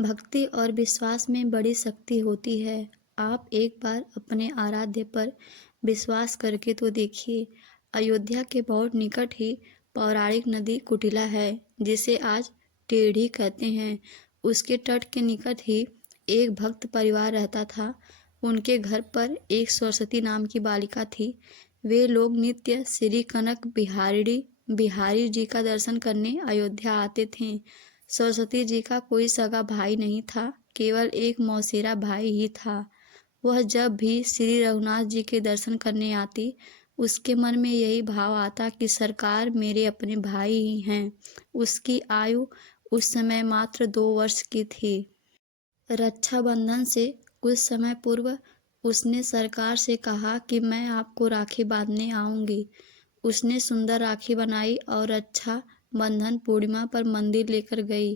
भक्ति और विश्वास में बड़ी शक्ति होती है। आप एक बार अपने आराध्य पर विश्वास करके तो देखिए। अयोध्या के बहुत निकट ही पौराणिक नदी कुटिला है, जिसे आज टेढ़ी कहते हैं। उसके तट के निकट ही एक भक्त परिवार रहता था। उनके घर पर एक सरस्वती नाम की बालिका थी। वे लोग नित्य श्री कनक बिहारी जी का दर्शन करने अयोध्या आते थे। सरस्वती जी का कोई सगा भाई नहीं था, केवल एक मौसेरा भाई ही था। वह जब भी श्री रघुनाथ जी के दर्शन करने आती, उसके मन में यही भाव आता कि सरकार मेरे अपने भाई ही हैं। उसकी आयु उस समय मात्र 2 वर्ष की थी। रक्षाबंधन से कुछ समय पूर्व उसने सरकार से कहा कि मैं आपको राखी बांधने आऊंगी। उसने सुंदर राखी बनाई और रक्षा बंधन पूर्णिमा पर मंदिर लेकर गई।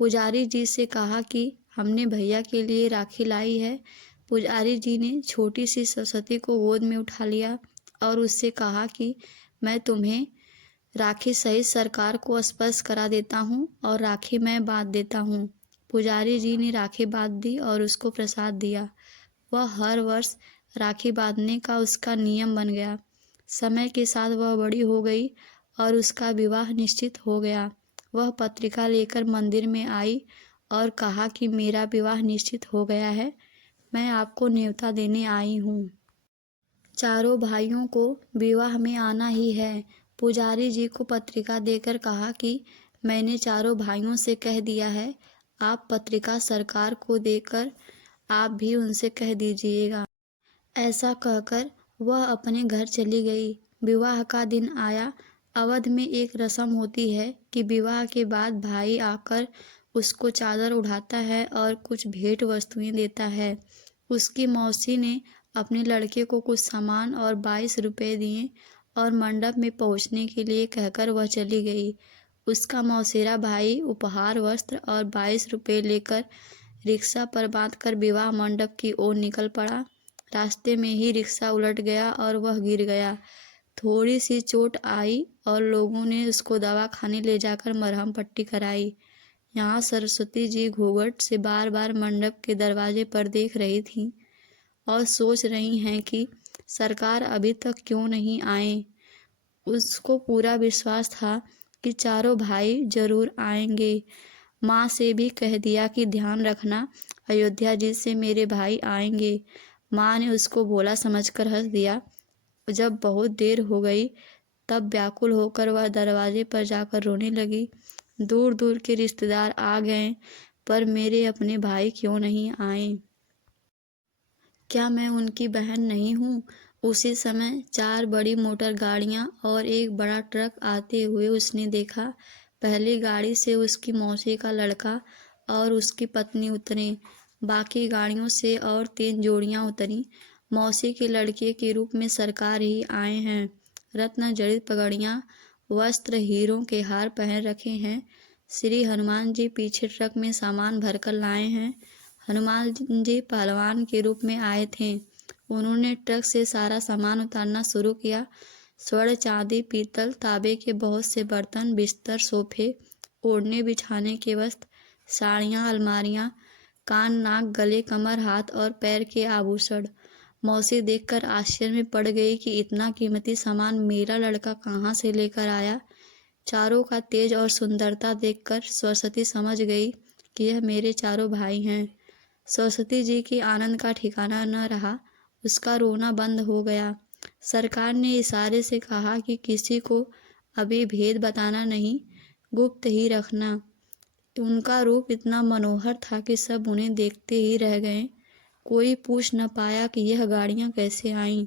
पुजारी जी से कहा कि हमने भैया के लिए राखी लाई है। पुजारी जी ने छोटी सी सरस्वती को गोद में उठा लिया और उससे कहा कि मैं तुम्हें राखी सहित सरकार को स्पर्श करा देता हूँ और राखी मैं बांध देता हूँ। पुजारी जी ने राखी बांध दी और उसको प्रसाद दिया। वह हर वर्ष राखी बांधने का उसका नियम बन गया। समय के साथ वह बड़ी हो गई और उसका विवाह निश्चित हो गया। वह पत्रिका लेकर मंदिर में आई और कहा कि मेरा विवाह निश्चित हो गया है, मैं आपको न्योता देने आई हूँ। चारों भाइयों को विवाह में आना ही है। पुजारी जी को पत्रिका देकर कहा कि मैंने चारों भाइयों से कह दिया है, आप पत्रिका सरकार को देकर आप भी उनसे कह दीजिएगा। ऐसा कहकर वह अपने घर चली गई। विवाह का दिन आया। अवध में एक रस्म होती है कि विवाह के बाद भाई आकर उसको चादर उठाता है और कुछ भेंट वस्तुएं देता है। उसकी मौसी ने अपने लड़के को कुछ सामान और 22 रुपये दिए और मंडप में पहुंचने के लिए कहकर वह चली गई। उसका मौसेरा भाई उपहार वस्त्र और 22 रुपये लेकर रिक्शा पर बांधकर विवाह मंडप की ओर निकल पड़ा। रास्ते में ही रिक्शा उलट गया और वह गिर गया। थोड़ी सी चोट आई और लोगों ने उसको दवाखाने ले जाकर मरहम पट्टी कराई। यहाँ सरस्वती जी घूंघट से बार बार मंडप के दरवाजे पर देख रही थीं और सोच रही हैं कि सरकार अभी तक क्यों नहीं आए। उसको पूरा विश्वास था कि चारों भाई जरूर आएंगे। माँ से भी कह दिया कि ध्यान रखना, अयोध्या जी से मेरे भाई आएंगे। माँ ने उसको भोला समझकर हंस दिया। जब बहुत देर हो गई तब व्याकुल होकर वह दरवाजे पर जाकर रोने लगी। दूर दूर के रिश्तेदार आ गए, पर मेरे अपने भाई क्यों नहीं आए? क्या मैं उनकी बहन नहीं हूँ? उसी समय 4 बड़ी मोटर गाड़ियाँ और एक बड़ा ट्रक आते हुए उसने देखा। पहली गाड़ी से उसकी मौसी का लड़का और उसकी पत्नी उतरे। बाकी गाड़ियों से और 3 जोड़ियाँ उतरी। मौसी के लड़के के रूप में सरकार ही आए हैं। रत्न जड़ित पगड़ियाँ, वस्त्र, हीरों के हार पहन रखे हैं। श्री हनुमान जी पीछे ट्रक में सामान भरकर लाए हैं। हनुमान जी पहलवान के रूप में आए थे। उन्होंने ट्रक से सारा सामान उतारना शुरू किया। स्वर्ण, चांदी, पीतल, तांबे के बहुत से बर्तन, बिस्तर, सोफे, ओढ़ने बिछाने के वस्त्र, साड़ियाँ, अलमारियाँ, कान, नाक, गले, कमर, हाथ और पैर के आभूषण। मौसी देखकर आश्चर्य में पड़ गई कि इतना कीमती सामान मेरा लड़का कहाँ से लेकर आया। चारों का तेज और सुंदरता देखकर सरस्वती समझ गई कि यह मेरे चारों भाई हैं। सरस्वती जी की आनंद का ठिकाना न रहा। उसका रोना बंद हो गया। सरकार ने इशारे से कहा कि किसी को अभी भेद बताना नहीं, गुप्त ही रखना। उनका रूप इतना मनोहर था कि सब उन्हें देखते ही रह गए। कोई पूछ न पाया कि यह गाड़ियाँ कैसे आईं,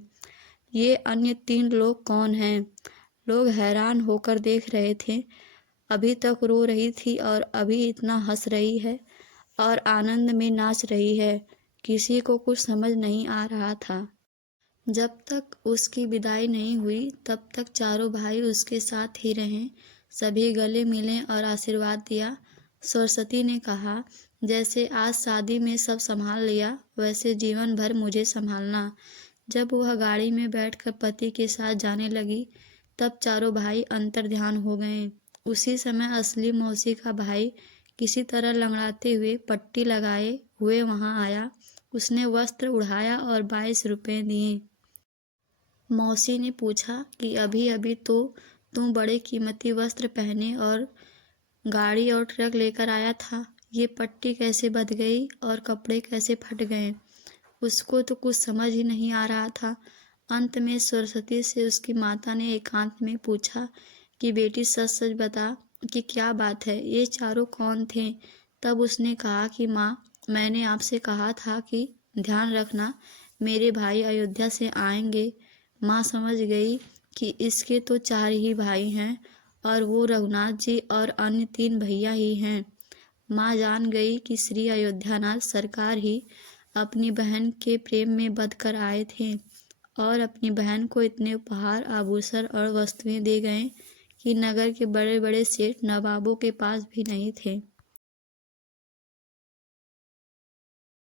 ये अन्य 3 लोग कौन हैं। लोग हैरान होकर देख रहे थे। अभी तक रो रही थी और अभी इतना हंस रही है और आनंद में नाच रही है। किसी को कुछ समझ नहीं आ रहा था। जब तक उसकी विदाई नहीं हुई तब तक चारों भाई उसके साथ ही रहे। सभी गले मिले और आशीर्वाद दिया। सरस्वती ने कहा, जैसे आज शादी में सब संभाल लिया, वैसे जीवन भर मुझे संभालना। जब वह गाड़ी में बैठकर पति के साथ जाने लगी तब चारों भाई अंतर्ध्यान हो गए। उसी समय असली मौसी का भाई किसी तरह लंगड़ाते हुए पट्टी लगाए हुए वहां आया। उसने वस्त्र उठाया और 22 रुपये दिए। मौसी ने पूछा कि अभी अभी तो तुम बड़े कीमती वस्त्र पहने और गाड़ी और ट्रक लेकर आया था, ये पट्टी कैसे बंध गई और कपड़े कैसे फट गए? उसको तो कुछ समझ ही नहीं आ रहा था। अंत में सरस्वती से उसकी माता ने एकांत में पूछा कि बेटी सच सच बता कि क्या बात है, ये चारों कौन थे? तब उसने कहा कि माँ, मैंने आपसे कहा था कि ध्यान रखना, मेरे भाई अयोध्या से आएंगे। माँ समझ गई कि इसके तो 4 ही भाई हैं और वो रघुनाथ जी और अन्य 3 भैया ही हैं। माँ जान गई कि श्री अयोध्यानाथ सरकार ही अपनी बहन के प्रेम में बंध कर आए थे और अपनी बहन को इतने उपहार, आभूषण और वस्तुएं दे गए कि नगर के बड़े बड़े सेठ नवाबों के पास भी नहीं थे।